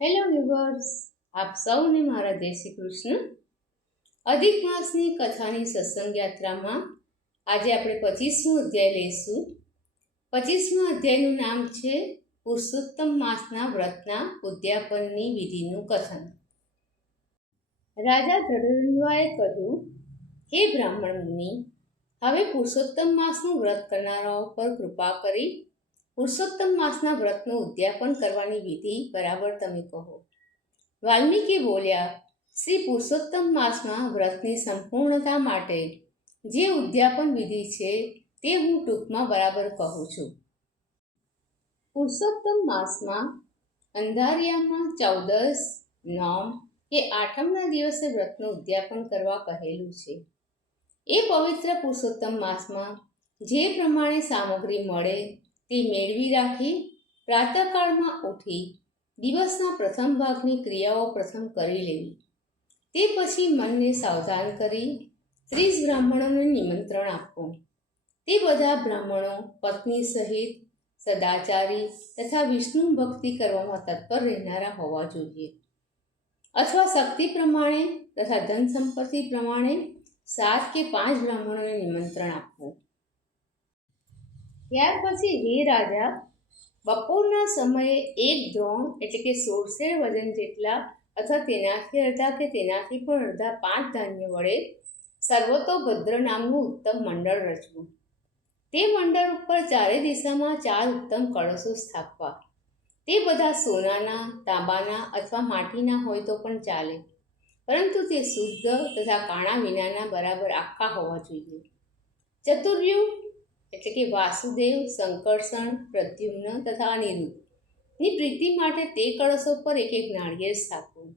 Hello viewers, આપ સૌને મારા જય શ્રી કૃષ્ણ. અધિક માસની કથાની સત્સંગ યાત્રામાં આજે આપણે 25મો અધ્યાય લઈશું. 25મા અધ્યાયનું નામ છે પુરુષોત્તમ માસના વ્રતના ઉદ્યાપનની વિધિનું કથન. રાજા ધૃતરાષ્ટ્રએ કહ્યું, હે બ્રાહ્મણ મુનિ, હવે પુરુષોત્તમ માસનું વ્રત કરનારાઓ પર કૃપા કરી પુરુષોત્તમ માસના વ્રતનું ઉદ્યાપન કરવાની વિધિ બરાબર તમે કહો. વાલ્મીકી બોલ્યા, શ્રી પુરુષોત્તમ માસમાં વ્રતની સંપૂર્ણતા માટે જે ઉદ્યાપન વિધિ છે તે હું ટૂંકમાં બરાબર કહું છું. પુરુષોત્તમ માસમાં અંધારિયામાં 14, 9 કે 8મના દિવસે વ્રતનું ઉદ્યાપન કરવા કહેલું છે. એ પવિત્ર પુરુષોત્તમ માસમાં જે પ્રમાણે સામગ્રી મળે તે મેળવી રાખી પ્રાતઃકાળમાં ઉઠી દિવસના પ્રથમ ભાગની ક્રિયાઓ પ્રથમ કરી લેવી. તે પછી મનને સાવધાન કરી 30 બ્રાહ્મણોને નિમંત્રણ આપવું. તે બધા બ્રાહ્મણો પત્ની સહિત સદાચારી તથા વિષ્ણુ ભક્તિ કરવામાં તત્પર રહેનારા હોવા જોઈએ, અથવા શક્તિ પ્રમાણે તથા ધન સંપત્તિ પ્રમાણે 7 કે 5 બ્રાહ્મણોને નિમંત્રણ આપવું. ત્યાર પછી હે રાજા, બપોરના સમયે 1 દ્રોણ એટલે કે 16 શેર વજન જેટલા અથવા તેનાથી અડધા કે તેનાથી પણ અડધા 5 ધાન્ય વડે સર્વતોભદ્ર નામનું ઉત્તમ મંડળ રચવું. તે મંડળ ઉપર ચારે દિશામાં 4 ઉત્તમ કળશો સ્થાપવા. તે બધા સોનાના, તાંબાના અથવા માટીના હોય તો પણ ચાલે, પરંતુ તે શુદ્ધ તથા કાણા વિનાના બરાબર આખા હોવા જોઈએ. ચતુર્વ્યુહ એટલે કે વાસુદેવ, સંકર્ષણ, પ્રદ્યુમ્ન તથા અનિરુદ્ધની પ્રીતિ માટે તે કળશો પર એક નાળિયેર સ્થાપવું.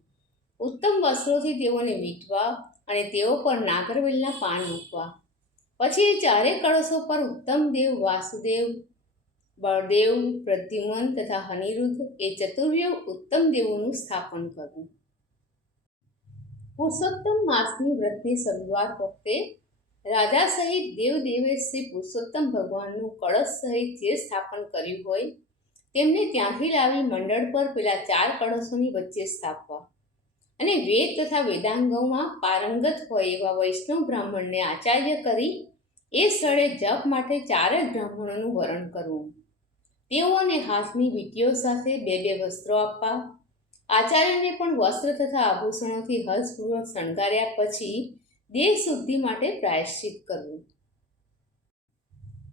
ઉત્તમ વસ્ત્રોથી તેઓને વીંટવા અને તેઓ પર નાગરવેલના પાન મૂકવા. પછી એ ચારે કળશો પર ઉત્તમ દેવ વાસુદેવ, બળદેવ, પ્રદ્યુમ્ન તથા અનિરુદ્ધ એ ચતુર્વ્યુહ ઉત્તમ દેવોનું સ્થાપન કરવું. પુરુષોત્તમ માસની વ્રતની શરૂઆત વખતે રાજા સહિત દેવદેવે શ્રી પુરુષોત્તમ ભગવાનનું કળશ સહિત જે સ્થાપન કર્યું હોય તેમને ત્યાંથી લાવી મંડળ પર પેલા 4 કળશોની વચ્ચે સ્થાપવા અને વેદ તથા વેદાંગોમાં પારંગત હોય એવા વૈષ્ણવ બ્રાહ્મણને આચાર્ય કરી એ સ્થળે જપ માટે 4 જ બ્રાહ્મણોનું વરણ કરવું. તેઓને હાથની વીંટીઓ સાથે 2 વસ્ત્રો આપવા. આચાર્યને પણ વસ્ત્ર તથા આભૂષણોથી હર્ષપૂર્વક શણગાર્યા પછી દેહ શુદ્ધિ માટે પ્રાયશ્ચિત કરવું.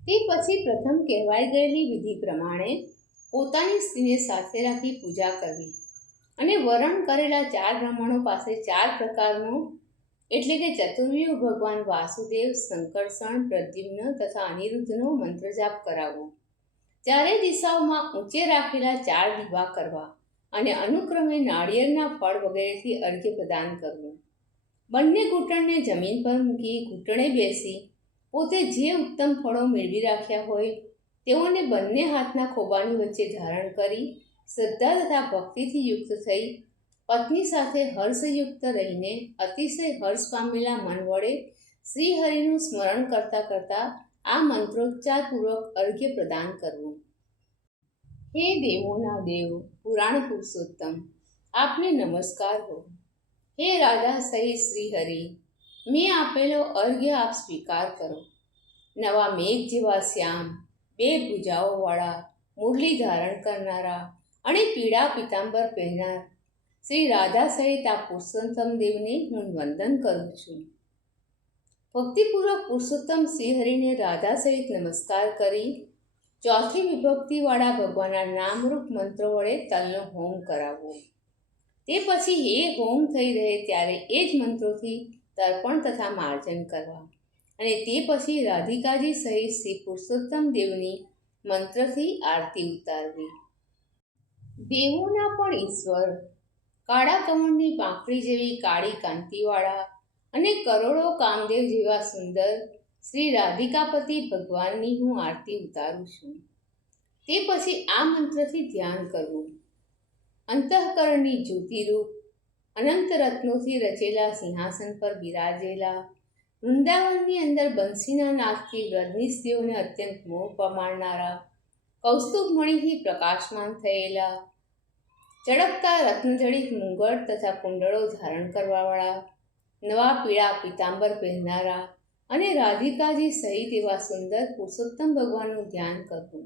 તે પછી પ્રથમ કહેવાઈ ગયેલી વિધિ પ્રમાણે પોતાની સ્ત્રીને સાથે રાખી પૂજા કરવી અને વરણ કરેલા 4 બ્રાહ્મણો પાસે 4 પ્રકારનો એટલે કે ચતુર્વ્યુહ ભગવાન વાસુદેવ, સંકર્ષણ, પ્રદ્યુમ્ન તથા અનિરુદ્ધનો મંત્ર જાપ કરાવવો. ચારે દિશાઓમાં ઊંચે રાખેલા 4 દીવા કરવા અને અનુક્રમે નાળિયેરના ફળ વગેરેથી અર્ઘ્ય પ્રદાન કરવું. બંને ઘૂંટણને જમીન પર મૂકી ઘૂંટણે બેસી પોતે જે ઉત્તમ ફળો મેળવી રાખ્યા હોય તેઓને બંને હાથના ખોબાની વચ્ચે ધારણ કરી શ્રદ્ધા તથા ભક્તિથી યુક્ત થઈ પત્ની સાથે હર્ષયુક્ત રહીને અતિશય હર્ષ પામેલા મન વડે શ્રીહરિનું સ્મરણ કરતા કરતા આ મંત્રોચ્ચારપૂર્વક અર્ઘ્ય પ્રદાન કરવું. હે દેવોના દેવ, પુરાણ પુરુષોત્તમ, આપને નમસ્કાર હો. હે રાજા સહિત શ્રીહરિ, મેં આપેલો અર્ઘ્ય આપ સ્વીકાર કરો. નવા મેઘ જેવા શ્યામ, 2 ભુજાઓવાળા, મુરલી ધારણ કરનારા અને પીળા પીતાંબર પહેરનાર શ્રી રાધા સહિત આ પુરુષોત્તમ દેવને હું વંદન કરું છું. ભક્તિપૂર્વક પુરુષોત્તમ શ્રીહરિને રાધા સહિત નમસ્કાર કરી ચોથી વિભક્તિવાળા ભગવાનના નામરૂપ મંત્રો વડે તલનો હોમ કરાવવો. તે પછી એ હોમ થઈ રહે ત્યારે એ જ મંત્રોથી તર્પણ તથા માર્જન કરવા અને તે પછી રાધિકાજી સહિત શ્રી પુરુષોત્તમ દેવની મંત્રથી આરતી ઉતારવી. દેવોના પણ ઈશ્વર, કાળા કમળની પાંખડી જેવી કાળી કાંતિવાળા અને કરોડો કામદેવ જેવા સુંદર શ્રી રાધિકાપતિ ભગવાનની હું આરતી ઉતારું છું. તે પછી આ મંત્રથી ધ્યાન કરવું. અંતઃકરણની જ્યોતિરૂપ અનંત રત્નોથી રચેલા સિંહાસન પર બિરાજેલા વૃંદાવનની અંદર બંસીના નાદથી વ્રજની સ્ત્રીઓને અત્યંત મોહ પમાડનારા કૌસ્તુભ મણિથી પ્રકાશમાન થયેલા ચળકતા રત્નજડિત મુંગટ તથા કુંડળો ધારણ કરવાવાળા, નવા પીળા પીતાંબર પહેરનારા અને રાધિકાજી સહિત એવા સુંદર પુરુષોત્તમ ભગવાનનું ધ્યાન કરવું.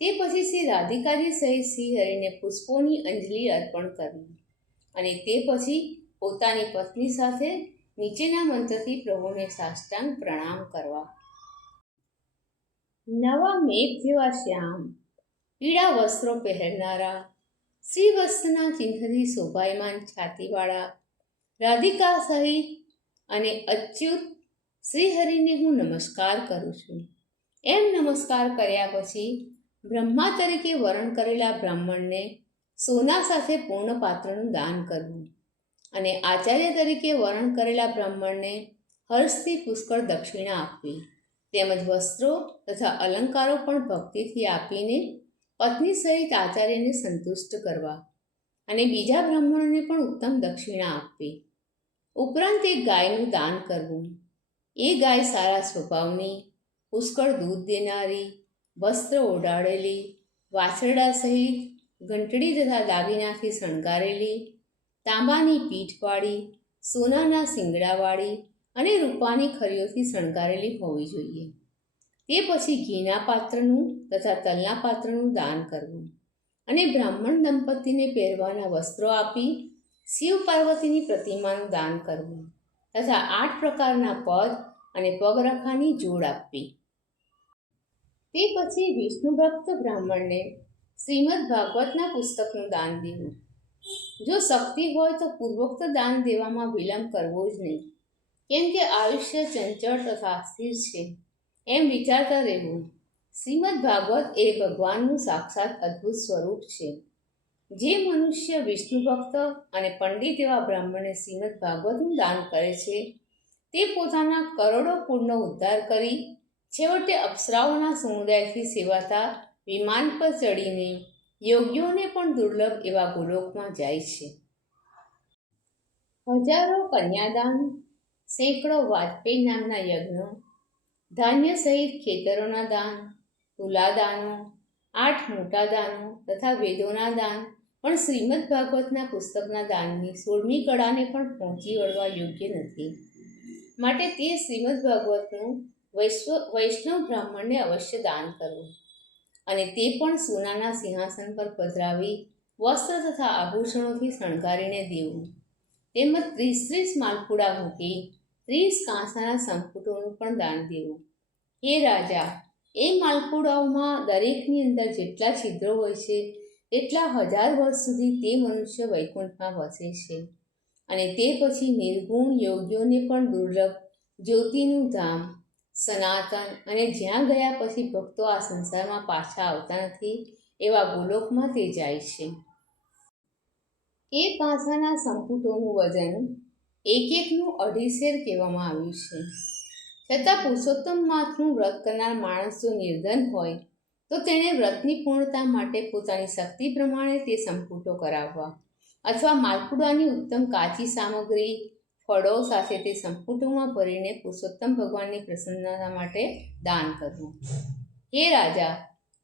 તે પછી શ્રી રાધિકાજી સહિત શ્રી હરિને પુષ્પોની અંજલિ અર્પણ કરવી અને તે પછી પોતાની પત્ની સાથે નીચેના મંત્રથી પ્રભુને સાષ્ટાંગ પ્રણામ કરવા. નવા મેઘ જેવા શ્યામ પીળા વસ્ત્રો પહેરનારા, શ્રી વસ્ત્રના ચિહ્નથી શોભાયમાન છાતીવાળા રાધિકા સહિત અને અચ્યુત શ્રીહરિને હું નમસ્કાર કરું છું. એમ નમસ્કાર કર્યા પછી બ્રહ્મા તરીકે વરણ કરેલા બ્રાહ્મણને સોના સાથે પૂર્ણ પાત્રનું દાન કરવું અને આચાર્ય તરીકે વરણ કરેલા બ્રાહ્મણને હર્ષથી પુષ્કળ દક્ષિણા આપવી તેમજ વસ્ત્રો તથા અલંકારો પણ ભક્તિથી આપીને પત્ની સહિત આચાર્યને સંતુષ્ટ કરવા અને બીજા બ્રાહ્મણોને પણ ઉત્તમ દક્ષિણા આપવી. ઉપરાંત એક ગાયનું દાન કરવું. એ ગાય સારા સ્વભાવની, પુષ્કળ દૂધ દેનારી, વસ્ત્ર ઓઢાડેલી, વાછરડા સહિત ઘંટડી તથા દાગીનાથી શણગારેલી, તાંબાની પીઠવાળી, સોનાના શિંગડાવાળી અને રૂપાની ખરીઓથી શણગારેલી હોવી જોઈએ. તે પછી ઘીના પાત્રનું તથા તલના પાત્રનું દાન કરવું અને બ્રાહ્મણ દંપતીને પહેરવાના વસ્ત્રો આપી શિવ પાર્વતીની પ્રતિમાનું દાન કરવું તથા 8 પ્રકારના પદ અને પગરખાની જોડ આપવી. તે પછી વિષ્ણુ ભક્ત બ્રાહ્મણને શ્રીમદ ભાગવતના પુસ્તકનું દાન દેવું. જો શક્તિ હોય તો પૂર્વોક્ત દાન દેવામાં વિલંબ કરવો જ નહીં, કેમ કે આયુષ્ય ચંચળ તથા અસ્થિર છે એમ વિચારતા રહેવું. શ્રીમદ ભાગવત એ ભગવાનનું સાક્ષાત અદ્ભુત સ્વરૂપ છે. જે મનુષ્ય વિષ્ણુ ભક્ત અને પંડિત એવા બ્રાહ્મણને શ્રીમદ ભાગવતનું દાન કરે છે તે પોતાના કરોડો કુળનો ઉદ્ધાર કરી છેવટે અપ્સરાઓના સમુદાયથી સેવાતા વિમાન પર ચડીને યોગીઓને પણ દુર્લભ એવા ગોલોકમાં જાય છે. હજારો કન્યાદાન, સેંકડો વાજપેયી નામના યજ્ઞો, ધાન્ય સહિત ખેતરોના દાન, તુલાદાનો, 8 મોટા દાનો તથા વેદોના દાન પણ શ્રીમદ ભાગવતના પુસ્તકના દાનની 16મી કળાને પણ પહોંચી વળવા યોગ્ય નથી. માટે તે શ્રીમદ ભાગવતનું વૈષ્ણવ બ્રાહ્મણને અવશ્ય દાન કરવું અને તે પણ સોનાના સિંહાસન પર પધરાવી વસ્ત્ર તથા આભૂષણોથી શણગારીને દેવું. તેમજ 30 માલપુડા મૂકી 30 કાંસાના સંપુટોનું પણ દાન દેવું. હે રાજા, એ માલપુડાઓમાં દરેકની અંદર જેટલા છિદ્રો હોય છે એટલા 1000 વર્ષ સુધી તે મનુષ્ય વૈકુંઠમાં વસે છે અને તે પછી નિર્ગુણ યોગીઓને પણ દુર્લભ જ્યોતિનું ધામ સનાતન અને જ્યાં ગયા પછી ભક્તો આ સંસારમાં પાછા આવતા નથી એવા ગોલોકમાં તે જાય છે. એ કાંસાના સંપુટોનું વજન એકનું 2.5 સેર કહેવામાં આવ્યું છે. છતાં પુરુષોત્તમ માસનું વ્રત કરનાર માણસ જો નિર્ધન હોય તો તેણે વ્રતની પૂર્ણતા માટે પોતાની શક્તિ પ્રમાણે તે સંપુટો કરાવવા અથવા માલપુડાની ઉત્તમ કાચી સામગ્રી ફળો સાથે તે સંપુટોમાં ભરીને પુરુષોત્તમ ભગવાનની પ્રસન્નતા માટે દાન કરવું. હે રાજા,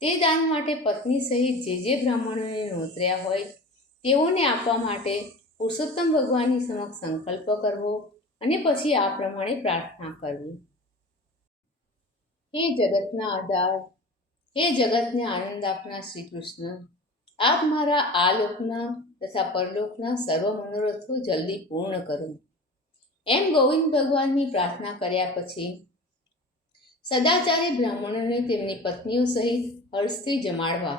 તે દાન માટે પત્ની સહિત જે બ્રાહ્મણોને નોતર્યા હોય તેઓને આપવા માટે પુરુષોત્તમ ભગવાનની સમક્ષ સંકલ્પ કરવો અને પછી આ પ્રમાણે પ્રાર્થના કરવી. હે જગતના આધાર, હે જગતને આનંદ આપનાર શ્રી કૃષ્ણ, આપ મારા આ લોકના તથા પરલોકના સર્વ મનોરથો જલ્દી પૂર્ણ કરો. એમ ગોવિંદ ભગવાનની પ્રાર્થના કર્યા પછી સદાચારી બ્રાહ્મણોને તેમની પત્નીઓ સહિત હર્ષથી જમાડવા.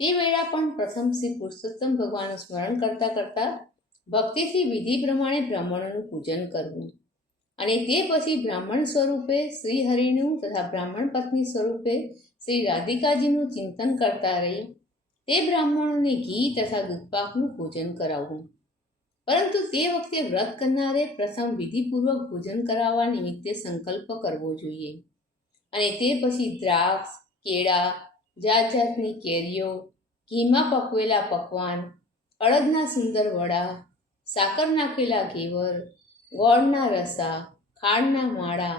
તે વેળા પણ પ્રથમ શ્રી પુરુષોત્તમ ભગવાનનું સ્મરણ કરતાં કરતાં ભક્તિથી વિધિ પ્રમાણે બ્રાહ્મણોનું પૂજન કરવું અને તે પછી બ્રાહ્મણ સ્વરૂપે શ્રી હરિનું તથા બ્રાહ્મણ પત્ની સ્વરૂપે શ્રી રાધિકાજીનું ચિંતન કરતા રહી તે બ્રાહ્મણોને ઘી તથા દૂધપાકનું ભોજન કરાવવું. પરંતુ તે વખતે વ્રત કરનારે પ્રથમ વિધિપૂર્વક ભોજન કરાવવા નિમિત્તે સંકલ્પ કરવો જોઈએ અને તે પછી દ્રાક્ષ, કેળા, જાત જાતની કેરીઓ, ઘીમાં પકવેલા પકવાન, અડદના સુંદર વડા, સાકર નાખેલા ઘેવર, ગોળના રસા, ખાંડના માળા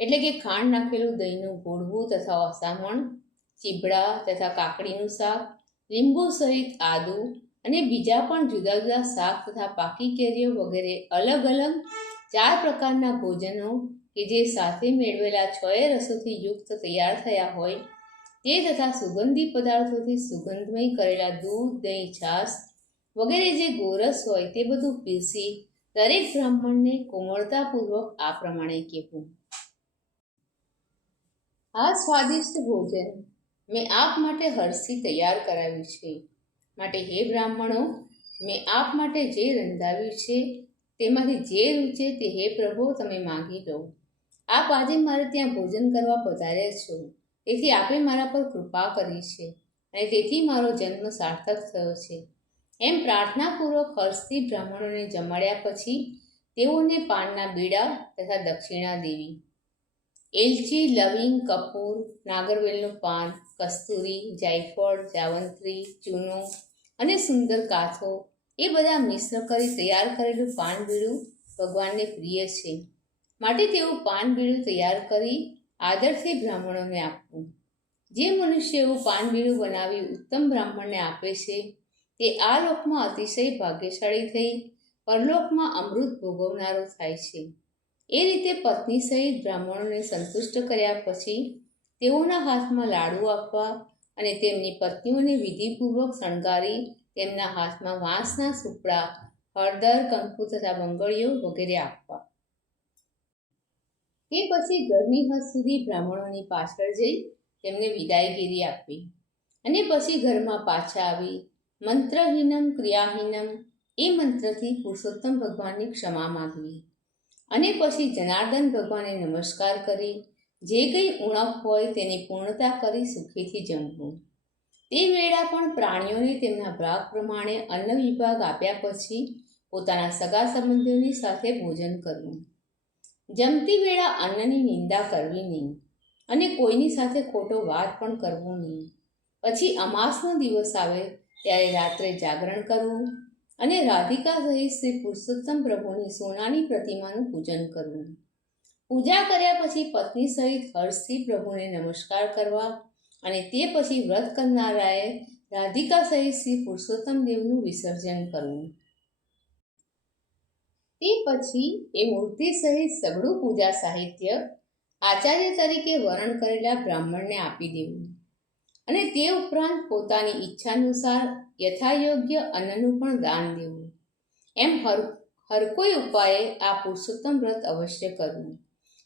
એટલે કે ખાંડ નાખેલું દહીંનું ગોળવું તથા ઓસામણ, ચીબડા તથા કાકડીનું શાક, લીંબુ સહિત આદુ અને બીજા પણ જુદા જુદા શાક તથા પાકી કેરીઓ વગેરે અલગ અલગ 4 પ્રકારના ભોજનો કે જે સાથે મેળવેલા 6 રસોથી યુક્ત તૈયાર થયા હોય તે તથા સુગંધી પદાર્થોથી સુગંધમય કરેલા દૂધ, દહીં, છાશ વગેરે જે ગોરસ હોય તે બધું પીરસી દરેક બ્રાહ્મણને કોમળતાપૂર્વક આ પ્રમાણે કહેવું: આ સ્વાદિષ્ટ ભોજન મેં આપ માટે હર્ષથી તૈયાર કરાવ્યું છે. માટે હે બ્રાહ્મણો, મેં આપ માટે જે રંધાવ્યું છે તેમાંથી જે રૂચે તે હે પ્રભુ તમે માંગી લો. આપ આજે મારે ત્યાં ભોજન કરવા પધાર્યા છો, તેથી આપે મારા પર કૃપા કરી છે અને તેથી મારો જન્મ સાર્થક થયો છે. એમ પ્રાર્થનાપૂર્વક હર્ષથી બ્રાહ્મણોને જમાડ્યા પછી તેઓને પાનના બીડા તથા દક્ષિણા દેવી. એલચી, લવિંગ, કપૂર, નાગરવેલનું પાન, કસ્તુરી, જાયફળ, જાવંત્રી, ચૂનો અને સુંદર કાથો એ બધા મિશ્ર કરી તૈયાર કરેલું પાન બીડું ભગવાનને પ્રિય છે. માટે તેવું પાન બીડું તૈયાર કરી આદરથી બ્રાહ્મણોને આપવું. જે મનુષ્ય એવું પાન બીડું બનાવી ઉત્તમ બ્રાહ્મણને આપે છે તે આ લોકમાં અતિશય ભાગ્યશાળી થઈ પરલોકમાં અમૃત ભોગવનારો થાય છે. એ રીતે પત્ની સહિત બ્રાહ્મણોને સંતુષ્ટ કર્યા પછી તેઓના હાથમાં લાડુ આપવા અને તેમની પત્નીઓને વિધિપૂર્વક શણગારી તેમના હાથમાં વાંસના સુપડા, હળદર, કંકુ તથા બંગડીઓ વગેરે આપવા. તે પછી ઘરની હદ સુધી બ્રાહ્મણોની પાછળ જઈ તેમને વિદાયગીરી આપવી અને પછી ઘરમાં પાછા આવી મંત્રહીનમ ક્રિયાહીનમ એ મંત્રથી પુરુષોત્તમ ભગવાનની ક્ષમા માગવી અને પછી જનાર્દન ભગવાનને નમસ્કાર કરી જે કંઈ ઉણપ હોય તેની પૂર્ણતા કરી સુખેથી જમવું. તે વેળા પણ પ્રાણીઓને તેમના ભાગ પ્રમાણે અન્ન વિભાગ આપ્યા પછી પોતાના સગા સંબંધીઓની સાથે ભોજન કરવું. જમતી વેળા અન્નની નિંદા કરવી નહીં અને કોઈની સાથે ખોટો વાત પણ કરવો નહીં. પછી અમાસનો દિવસ આવે ત્યારે રાત્રે જાગરણ કરવું અને રાધિકા સહિત શ્રી પુરુષોત્તમ પ્રભુની સોનાની પ્રતિમાનું પૂજન કરવું. પૂજા કર્યા પછી પત્ની સહિત હર્ષથી પ્રભુને નમસ્કાર કરવા અને તે પછી વ્રત કરનારાએ રાધિકા સહિત શ્રી પુરુષોત્તમ દેવનું વિસર્જન કરવું. તે પછી એ મૂર્તિ સહિત સઘળું પૂજા સાહિત્ય આચાર્ય તરીકે વરણ કરેલા બ્રાહ્મણને આપી દેવું અને તે ઉપરાંત પોતાની ઈચ્છાનુસાર યથાયોગ્ય અન્નનું પણ દાન દેવું. એમ હર કોઈ ઉપાયે આ પુરુષોત્તમ વ્રત અવશ્ય કરવું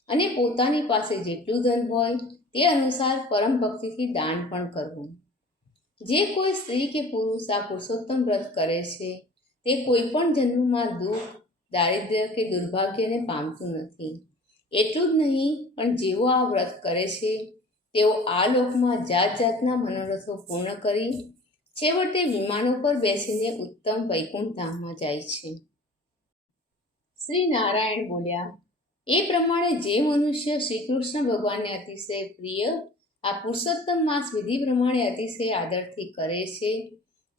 અને પોતાની પાસે જેટલું ધન હોય તે અનુસાર પરમ ભક્તિથી દાન પણ કરવું. જે કોઈ સ્ત્રી કે પુરુષ આ પુરુષોત્તમ વ્રત કરે છે તે કોઈ પણ જન્મમાં દુઃખ, દારિદ્ર્ય કે દુર્ભાગ્યને પામતું નથી. એટલું જ નહીં, પણ જેઓ આ વ્રત કરે છે તેઓ આ લોકમાં જાત જાતના મનોરથો પૂર્ણ કરી છેવટે વિમાનો પર બેસીને ઉત્તમ વૈકુંઠ ધામમાં જાય છે. શ્રી નારાયણ બોલ્યા: એ પ્રમાણે જે મનુષ્ય શ્રી કૃષ્ણ ભગવાનને અતિશય પ્રિય આ પુરુષોત્તમ માસ વિધિ પ્રમાણે અતિશય આદરથી કરે છે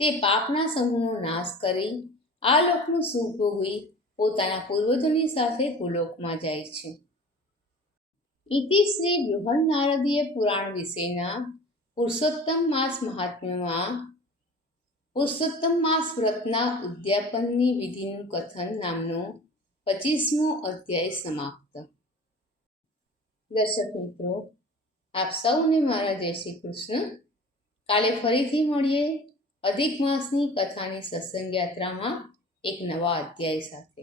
તે પાપના સમૂહનો નાશ કરી આ લોકનું સુખ ભોગવી પોતાના પૂર્વજોની સાથે ભૂલોકમાં જાય છે. ઇતિ શ્રી બૃહન્નારદીય પુરાણ વિશેના પુરુષોત્તમ માસ મહાત્મ્યમાં પુરુષોત્તમ માસ વ્રતના ઉદ્યાપનની વિધિનું કથન નામનો 25મો અધ્યાય સમાપ્ત. દર્શક મિત્રો, આપ સૌને મારા જય શ્રી કૃષ્ણ. કાલે ફરીથી મળીએ અધિક માસની કથાની સત્સંગ યાત્રામાં એક નવા અધ્યાય સાથે.